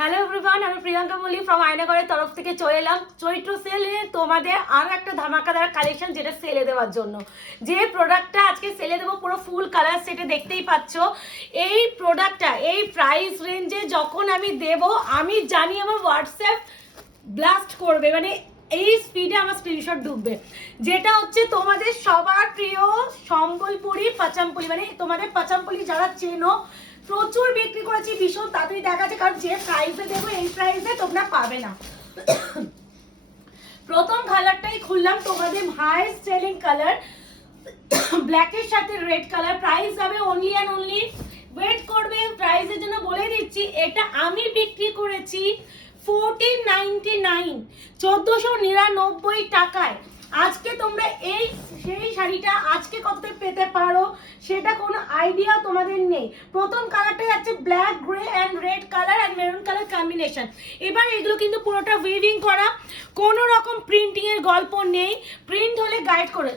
Hello everyone, আমি Priyanka Mallick from আয়নাঘরের তরফ থেকে চলে এলাম চৈত্র সেলে তোমাদের আরও একটা ধামাকাদার কালেকশন, যেটা সেলে দেওয়ার জন্য। যে প্রোডাক্টটা আজকে সেলে দেবো পুরো ফুল কালার সেটে দেখতেই পাচ্ছ। এই প্রোডাক্টটা এই প্রাইস রেঞ্জে যখন আমি দেব, আমি জানি আমার হোয়াটসঅ্যাপ ব্লাস্ট করবে, মানে এই স্পিডে আমার স্ক্রিনশট ডুববে। যেটা হচ্ছে তোমাদের সবার প্রিয় সম্বলপুরি পাচামপুলি, মানে তোমাদের পাচামপুলি যারা চেনো, প্রচুর বিক্রি করেছি, ভীষণ তাড়াতাড়ি দেখা যাচ্ছে, কারণ যে প্রাইসে দেবো এই প্রাইসে তোমরা পাবে না। প্রথম কালারটাই খুললাম, তোমাদের হাইয়েস্ট সেলিং কালার, ব্ল্যাকের সাথে রেড কালার। প্রাইস যাবে অনলি অ্যান্ড অনলি, ওয়েট করবে, প্রাইসের জন্য বলে দিচ্ছি, এটা আমি বিক্রি করেছি 1499, 1499 টাকায়। আজকে তোমরা এই সেই শাড়িটা আজকে কত পেতে পারো সেটা কোনো আইডিয়া তোমাদের নেই। প্রথম কালারটা যাচ্ছে black, grey and red colour and maroon colour combination. এবার এগুলো কিন্তু পুরোটা উইভিং করা, কোনো রকম প্রিন্টিং এর গল্প নেই, প্রিন্ট হলে গাইড করে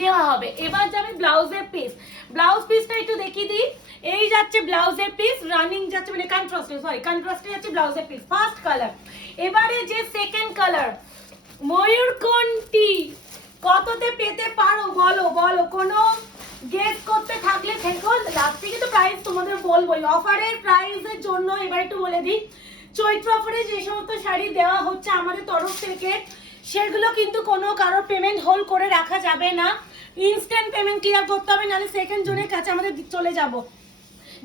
দেওয়া হবে। এবার যাবে ব্লাউজের পিস, ব্লাউজ পিসটা একটু দেখিয়ে দিই। এই যাচ্ছে ব্লাউজের পিস, রানিং যাচ্ছে, মানে কন্ট্রাস্টে যাচ্ছে ব্লাউজের পিস, ফার্স্ট কালার। এবারে যে সেকেন্ড কালার ময়ূরকণ্ঠী, কততে পেতে পারো বলো বলো, কোনো গেস করতে থাকলে থেকো, লাস্টে কিন্তু প্রাইস তোমাদের বলবোই। অফারের প্রাইসের জন্য এবার একটু বলে দিই, চৈত্র অফারে যে সমস্ত শাড়ি দেওয়া হচ্ছে আমাদের তরফ থেকে, সেগুলো কিন্তু কোনো কারোর পেমেন্ট হোল্ড করে রাখা যাবে না, ইনস্ট্যান্ট পেমেন্ট ক্লিয়ার করতে হবে, নাহলে সেকেন্ড জনের কাছে আমাদের চলে যাব।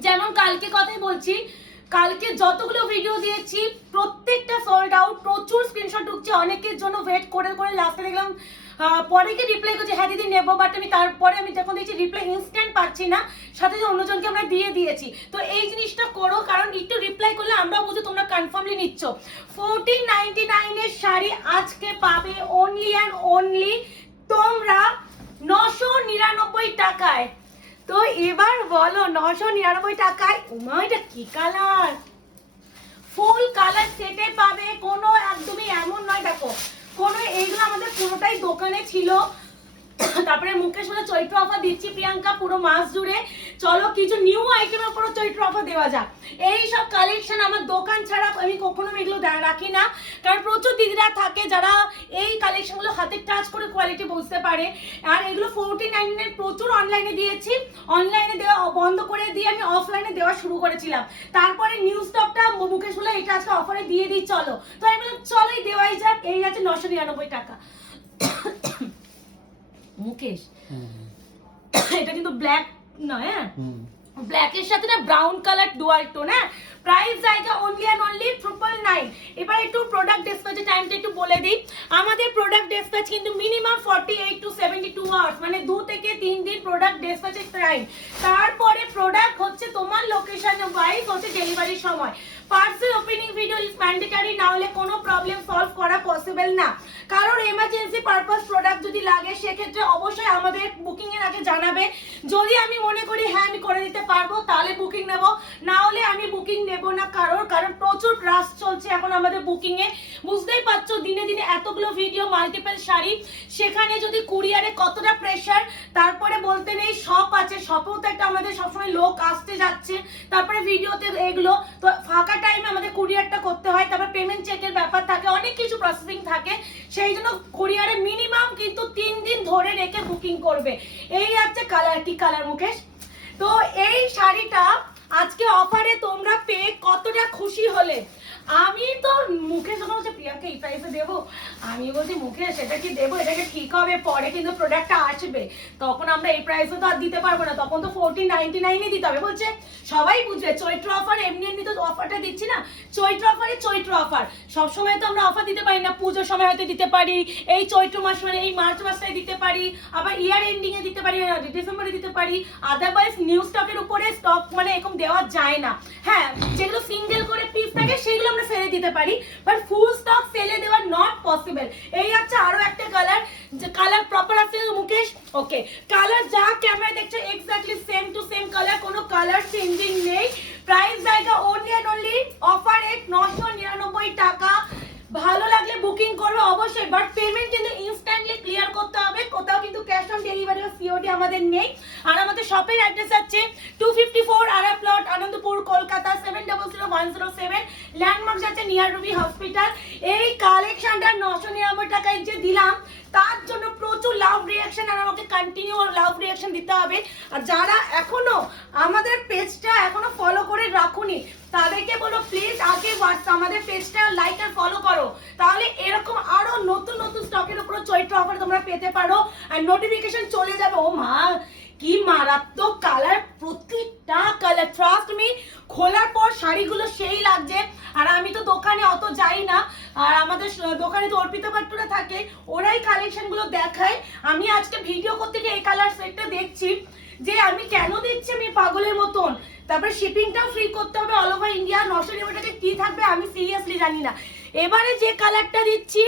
যেমন কালকে কথাই বলছি, কালকে যতগুলো ভিডিও দিয়েছি প্রত্যেকটা সোল্ড আউট, প্রচুর স্ক্রিনশট ঢুকছে, অনেকের জন্য ওয়েট করে করে লাস্টে দেখলাম পরে কি রিপ্লাই করছে, হ্যাঁ দিদি নেবো, বাট আমি তারপরে আমি যখন দেখছি রিপ্লাই ইনস্ট্যান্ট পাচ্ছি না, সাথে যে অন্যজনকে আমরা দিয়ে দিয়েছি। তো এই জিনিসটা করো, কারণ একটু রিপ্লাই করলে আমরা বুঝি তোমরা কনফার্মলি নিচ্ছ। 1499 এর শাড়ি আজকে পাবে অনলি অ্যান্ড অনলি তোমরা 999 টাকায়। তো এবার বলো 999 টাকায়, উমা এটা কি কালার, ফুল কালার সেটে পাবে, কোনো একদমই এমন নয়। দেখো কোনো এইগুলো আমাদের পুরোটাই দোকানে ছিল, তারপরে মুকেশ বলে চৈত্র অফার দিচ্ছি প্রিয়াঙ্কা পুরো মাস জুড়ে, চলো কিছু নিউ আইটেমের উপর চৈত্র অফার দেওয়া যাক। এই সব কালেকশন আমার দোকান ছাড়া আমি কখনো এগুলো রাখি না, কারণ প্রচুর দিদিরা থাকে যারা এই কালেকশনগুলো হাতে টাচ করে কোয়ালিটি বুঝতে পারে। আর এগুলো 1499 প্রচুর অনলাইনে দিয়েছি, অনলাইনে দেওয়া বন্ধ করে দিয়ে আমি অফলাইনে দেওয়া শুরু করেছিলাম, তারপরে নিউ স্টকটা মুকেশ বলে এটা আজকে অফারে দিয়ে দিই চলো, তো আমি বললাম চলোই দেওয়াই যাক। এই আছে 999 টাকা। মুকেশ এটা কিন্তু ব্ল্যাক নয়, হ্যাঁ ব্ল্যাকের সাথে না ব্রাউন কালার ডুয়াল টোন, হ্যাঁ প্রাইস জায়গা অনলি অ্যান্ড অনলি 999। এবার একটু প্রোডাক্ট ডিসপ্যাচের টাইমটা একটু বলে দিই। আমাদের প্রোডাক্ট ডিসপ্যাচ কিন্তু মিনিমাম 48 to 72 আওয়ার্স, মানে 2 থেকে 3 দিন প্রোডাক্ট ডিসপ্যাচের টাইম। তারপরে প্রোডাক্ট হচ্ছে তোমার লোকেশন ওয়াইজ হচ্ছে ডেলিভারির সময়। Parcel opening video is mandatory, না হলে কোনো প্রবলেম সলভ করা পসিবল না। কারোর এমার্জেন্সি পারপাস প্রোডাক্ট যদি লাগে সেক্ষেত্রে অবশ্যই আমাদের বুকিং এর আগে জানাবে। যদি আমি মনে করি হ্যাঁ আমি করে দিতে পারবো তাহলে বুকিং নেব, না হলে আমি বুকিং নেব না। কারণ প্রচুর রাশ চলছে এখন আমাদের বুকিং এ, বুঝতেই পারছো দিনে দিনে এতগুলো ভিডিও, মাল্টিপল শাড়ি, সেখানে যদি কুরিয়ারে কতটা প্রেশার। তারপরে বলতে নেই শপ আছে, শপেও তো একটা আমাদের সবসময় লোক আসতে যাচ্ছে, তারপরে ভিডিওতে এগুলো, তো ফাঁকা টাইমে আমাদের কুরিয়ারটা করতে হয়, তারপর পেমেন্ট চেকের ব্যাপার থাকে, অনেক কিছু প্রসেসিং থাকে, সেই জন্য কুরিয়ারে মিনিমাম কিন্তু 3 দিন ধরে রেখে বুকিং করবে। এই আছে কালার, কি কালার মুকেশ? তো এই শাড়িটা আজকে অফারে তোমরা পেয়ে কতটা খুশি হলে। আমি তো মুখে যখন হচ্ছে প্রিয়াকে এই প্রাইসে দেবো, আমি বলছি মুখে সেটা কি দেবো, এটাকে ঠিক হবে, পরে কিন্তু প্রোডাক্টটা আসবে, তখন আমরা এই প্রাইসে তো আর দিতে পারবো না, তখন তো 1499 দিতে হবে। বলছে সবাই বুঝবে চৈত্র অফার, এমনি এমনি তো অফারটা দিচ্ছি না, চৈত্র অফারে চৈত্র অফার, সবসময় তো আমরা অফার দিতে পারি না, পুজোর সময় হয়তো দিতে পারি, এই চৈত্র মাস মানে এই মার্চ মাসটাই দিতে পারি, আবার ইয়ার এন্ডিং এ দিতে পারি, ডিসেম্বরে দিতে পারি, আদারওয়াইজ নিউ স্টকের উপরে স্টক মানে এরকম দেওয়া যায় না। হ্যাঁ যেগুলো সিঙ্গেল করে পিস থাকে সেগুলো আমরা সেলে দিতে পারি, বাট ফুল স্টক সেলে দেওয়া নট পসিবল। এই আছে আরো একটা কালার, যে কালার প্রপার আছে মুকেশ, ওকে কালার যা ক্যামেরা দেখছো exactly same to same colour, কোনো কালার চেঞ্জিং নেই। প্রাইস জায়গা অনলি এন্ড অনলি অফার 999 টাকা। ভালো লাগলে বুকিং করো অবশ্যই, বাট পেমেন্ট কিন্তু ইনস্ট্যান্টলি ক্লিয়ার করতে হবে, কোথাও কিন্তু ক্যাশ অন ডেলিভারি বা সিওডি আমাদের নেই। আর আমাদের শপের অ্যাড্রেস আছে 254 আরা প্লট, আনন্দপুর কলকাতা 700107, ল্যান্ডমার্ক যাচ্ছে নিয়ার রুবি হসপিটাল। এই কালেকশনটা 999 টাকায় যে দিলাম তার জন্য প্রচুর লাভ রিয়াকশন, আর আমাকে কন্টিনিউ লাভ রিয়াকশন দিতে হবে। আর যারা এখনো আমাদের পেজটা এখনো ফলো করে রাখুনি তাদেরকে বলো প্লিজ আগে আমাদের পেজটা লাইক আর ফলো করো, তাহলে এরকম আরো নতুন নতুন স্টকের উপর চৈত্র অফার তোমরা পেতে পারো আর নোটিফিকেশন চলে যাবে। ও মা কি মারাত্মক কালার, প্রতিটা কালার ট্রাস্ট মি, খোলার পর শাড়িগুলো সেই লাগছে। আর আমি তো দোকানে অত যাই না, আর আমাদের দোকানে তো অর্পিতা পাট্টুরা থাকে, ওরাই কালেকশন গুলো দেখায়। আমি আজকে ভিডিও করতে গিয়ে এই কালার সেটটা দেখছি যে আমি কেন দিচ্ছি আমি পাগলের মতন। তারপরে শিপিংটাও ফ্রি করতে হবে অল ওভার ইন্ডিয়া। 999 টাকা কি থাকবে আমি সিরিয়াসলি জানি না। এবারে যে কালারটা দিচ্ছি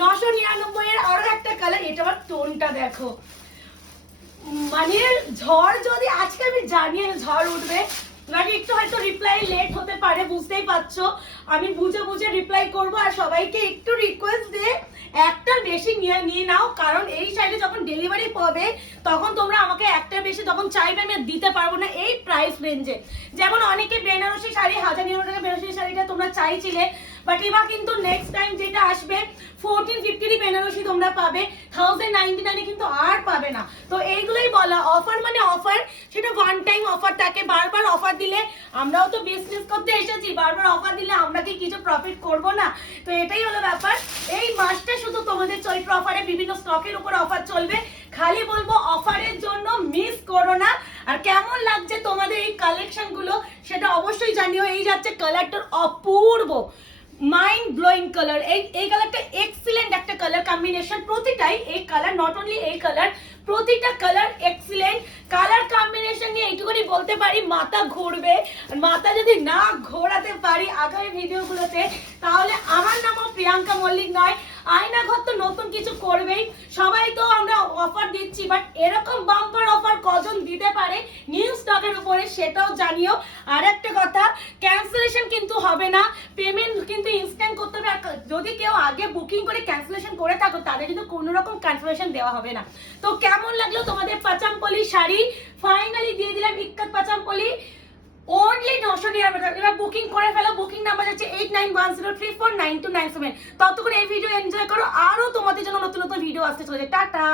999 এর আরো একটা কালার, এটা আবার টোনটা দেখো, মানে ঝড় যদি আজকে আমি জানি ঝড় উঠবে, মানে একটু হয়তো রিপ্লাই লেট হতে পারে, বুঝতেই পারছো। আমি বুঝে বুঝে রিপ্লাই করব। আর সবাইকে একটু রিকোয়েস্ট দিয়ে একটা বেশি নিয়ে নাও, কারণ এই শাড়ি যখন ডেলিভারি পাবে তখন তোমরা আমাকে একটা বেশি তখন চাইবে, আমি দিতে পারবো না এই প্রাইস রেঞ্জে। যেমন অনেকে বেনারসি শাড়ি 1000 টাকা বেনারসি শাড়িটা তোমরা চাইছিলে, বাট এবার কিন্তু নেক্সট টাইম যেটা আসবে 1450 বেনারসি তোমরা পাবে, 1099 কিন্তু আর পাবে না। তো এইগুলোই বলা, অফার মানে অফার, সেটা ওয়ান টাইম অফার থাকে। বারবার অফার দিলে আমরাও তো বিজনেস করতে এসেছি, বারবার অফার দিলে আমরা কি কিছু প্রফিট করব না? তো এটাই হলো ব্যাপার। এই মাসটা শুধু তোমাদের চৈত্র অফারে বিভিন্ন স্টকের উপর অফার চলবে, খালি বলবো অফারের জন্য মিস করো না। আর কেমন লাগছে তোমাদের এই কালেকশন গুলো সেটা অবশ্যই জানিও। এই যাচ্ছে কালারটার অপূর্ব মাইন্ড ব্লোয়িং কালার, এই কালারটা এক্সিলেন্ট একটা কালার কম্বিনেশন। প্রতিটাই এই কালার, নট অনলি এই কালার, প্রতিটা কালার এক্সিলেন্ট কালার কম্বিনেশন নিয়ে এইটুকুনি বলতে পারি মাথা ঘুরবে। মাথা যদি না ঘোরাতে পারি আগামী ভিডিওগুলোতে তাহলে আমার নামও প্রিয়াঙ্কা মল্লিক নয়। আয়না ঘর তো নতুন কিছু করবেই, সবাই তো আমরা অফার দিচ্ছি, বাট এরকম বাম্পার অফার কজন দিতে পারে নিউ স্টকের উপরে সেটাও জানিও। আর একটা কথা, ক্যান্সেলেশন কিন্তু হবে না, পেমেন্ট কিন্তু ইনস্ট্যান্ট করতে হবে। আর যদি কেউ আগে বুকিং করে ক্যান্সেলেশন করে থাকো তাদের কিন্তু কোনো রকম ক্যান্সেলেশন দেওয়া হবে না। তো কেমন লাগলো তোমাদের পাচামপলি শাড়ি? ফাইনালি দিয়ে দিলাম ইক্কাত পাচামপলি অনলি 999 টাকা। এবার বুকিং করে ফেলো, বুকিং নাম্বার হচ্ছে 8910349297। ততক্ষণ এই ভিডিও এনজয় করো, আরো তোমাদের জন্য নতুন নতুন ভিডিও আসতে চলেছে। টাটা।